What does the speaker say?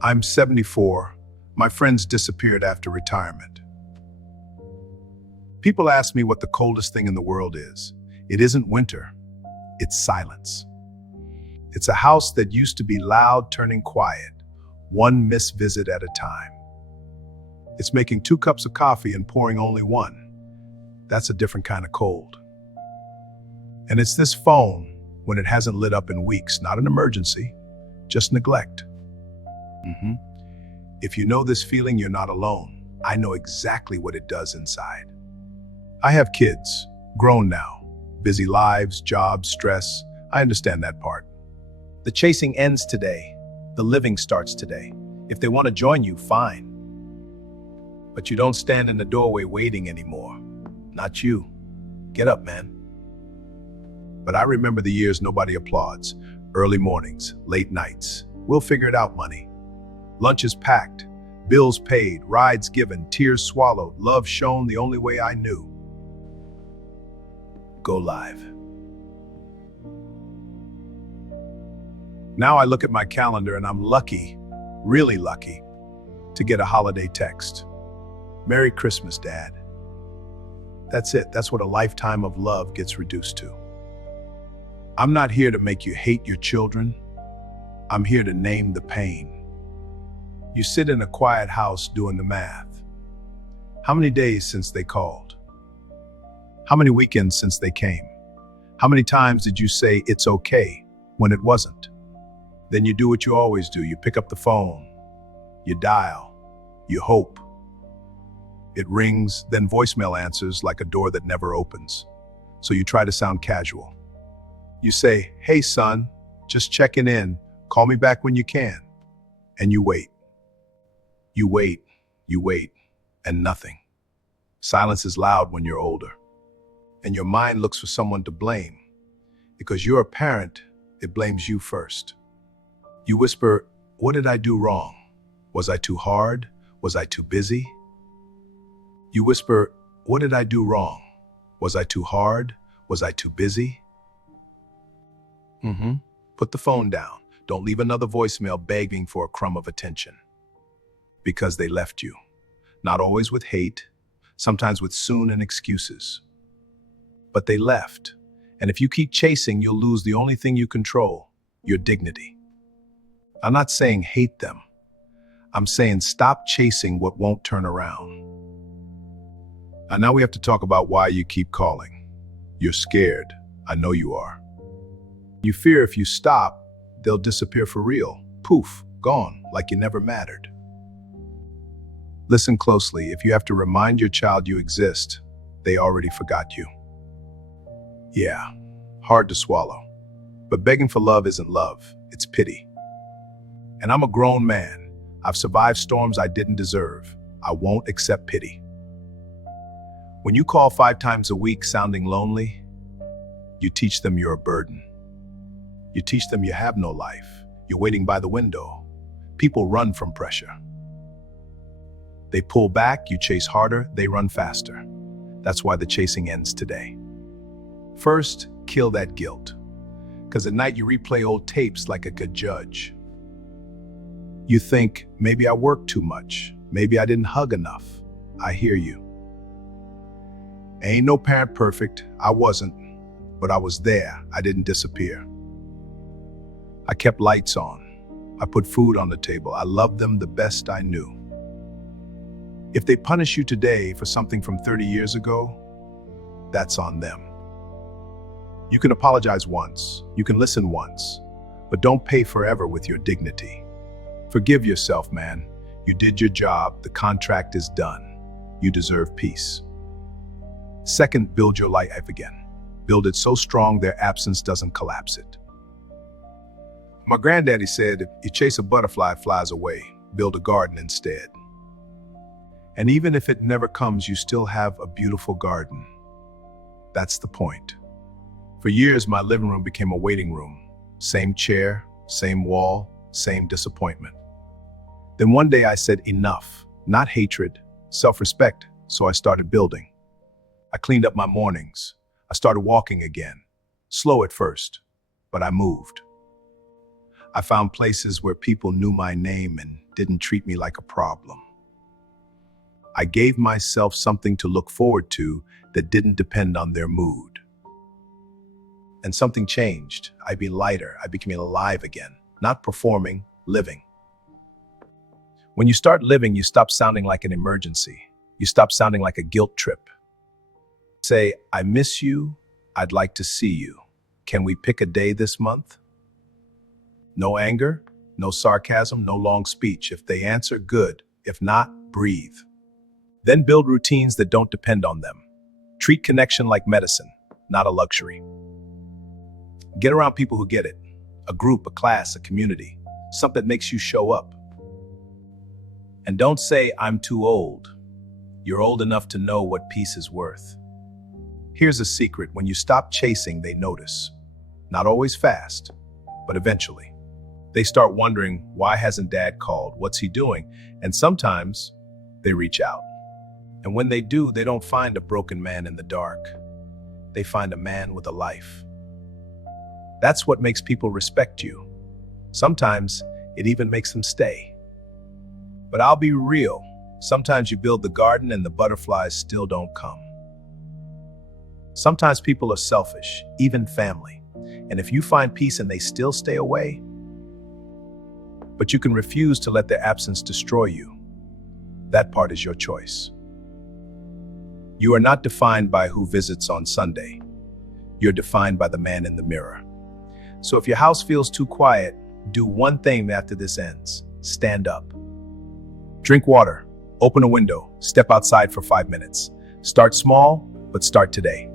I'm 74. My friends disappeared after retirement. People ask me what the coldest thing in the world is. It isn't winter, it's silence. It's a house that used to be loud turning quiet, one missed visit at a time. It's making 2 cups of coffee and pouring only one. That's a different kind of cold. And it's this phone when it hasn't lit up in weeks, not an emergency, just neglect. If you know this feeling, you're not alone. I know exactly what it does inside. I have kids, grown now, busy lives, jobs, stress. I understand that part. The chasing ends today. The living starts today. If they want to join you, fine. But you don't stand in the doorway waiting anymore. Not you. Get up, man. But I remember the years nobody applauds. Early mornings, late nights. We'll figure it out, money. Lunches packed, bills paid, rides given, tears swallowed, love shown the only way I knew. Go live. Now I look at my calendar and I'm lucky, really lucky, to get a holiday text. Merry Christmas, Dad. That's it. That's what a lifetime of love gets reduced to. I'm not here to make you hate your children. I'm here to name the pain. You sit in a quiet house doing the math. How many days since they called? How many weekends since they came? How many times did you say it's okay when it wasn't? Then you do what you always do. You pick up the phone, you dial, you hope. It rings, then voicemail answers like a door that never opens. So you try to sound casual. You say, "Hey son, just checking in. Call me back when you can." And you wait. You wait, you wait, and nothing. Silence is loud when you're older. And your mind looks for someone to blame. Because you're a parent, it blames you first. You whisper, "What did I do wrong? Was I too hard? Was I too busy?" You whisper, "What did I do wrong? Was I too hard? Was I too busy?" Put the phone down. Don't leave another voicemail begging for a crumb of attention. Because they left you. Not always with hate, sometimes with soon and excuses. But they left. And if you keep chasing, you'll lose the only thing you control, your dignity. I'm not saying hate them. I'm saying stop chasing what won't turn around. And now we have to talk about why you keep calling. You're scared. I know you are. You fear if you stop, they'll disappear for real. Poof, gone, like you never mattered. Listen closely. If you have to remind your child you exist, they already forgot you. Yeah, hard to swallow. But begging for love isn't love, it's pity. And I'm a grown man. I've survived storms I didn't deserve. I won't accept pity. When you call 5 times a week sounding lonely, you teach them you're a burden. You teach them you have no life. You're waiting by the window. People run from pressure. They pull back, you chase harder, they run faster. That's why the chasing ends today. First, kill that guilt. Because at night you replay old tapes like a good judge. You think, maybe I worked too much. Maybe I didn't hug enough. I hear you. Ain't no parent perfect. I wasn't. But I was there. I didn't disappear. I kept lights on. I put food on the table. I loved them the best I knew. If they punish you today for something from 30 years ago, that's on them. You can apologize once. You can listen once. But don't pay forever with your dignity. Forgive yourself, man. You did your job. The contract is done. You deserve peace. Second, build your life again. Build it so strong their absence doesn't collapse it. My granddaddy said, if you chase a butterfly, it flies away. Build a garden instead. And even if it never comes, you still have a beautiful garden. That's the point. For years, my living room became a waiting room. Same chair, same wall, same disappointment. Then one day I said enough, not hatred, self-respect, so I started building. I cleaned up my mornings. I started walking again. Slow at first, but I moved. I found places where people knew my name and didn't treat me like a problem. I gave myself something to look forward to that didn't depend on their mood. And something changed. I became lighter. I became alive again. Not performing, living. When you start living, you stop sounding like an emergency. You stop sounding like a guilt trip. Say, I miss you. I'd like to see you. Can we pick a day this month? No anger, no sarcasm, no long speech. If they answer, good. If not, breathe. Then build routines that don't depend on them. Treat connection like medicine, not a luxury. Get around people who get it. A group, a class, a community. Something that makes you show up. And don't say, I'm too old. You're old enough to know what peace is worth. Here's a secret. When you stop chasing, they notice. Not always fast, but eventually. They start wondering, why hasn't Dad called? What's he doing? And sometimes they reach out. And when they do, they don't find a broken man in the dark. They find a man with a life. That's what makes people respect you. Sometimes it even makes them stay. But I'll be real. Sometimes you build the garden and the butterflies still don't come. Sometimes people are selfish, even family. And if you find peace and they still stay away, but you can refuse to let their absence destroy you. That part is your choice. You are not defined by who visits on Sunday. You're defined by the man in the mirror. So if your house feels too quiet, do one thing after this ends. Stand up. Drink water. Open a window. Step outside for 5 minutes. Start small, but start today.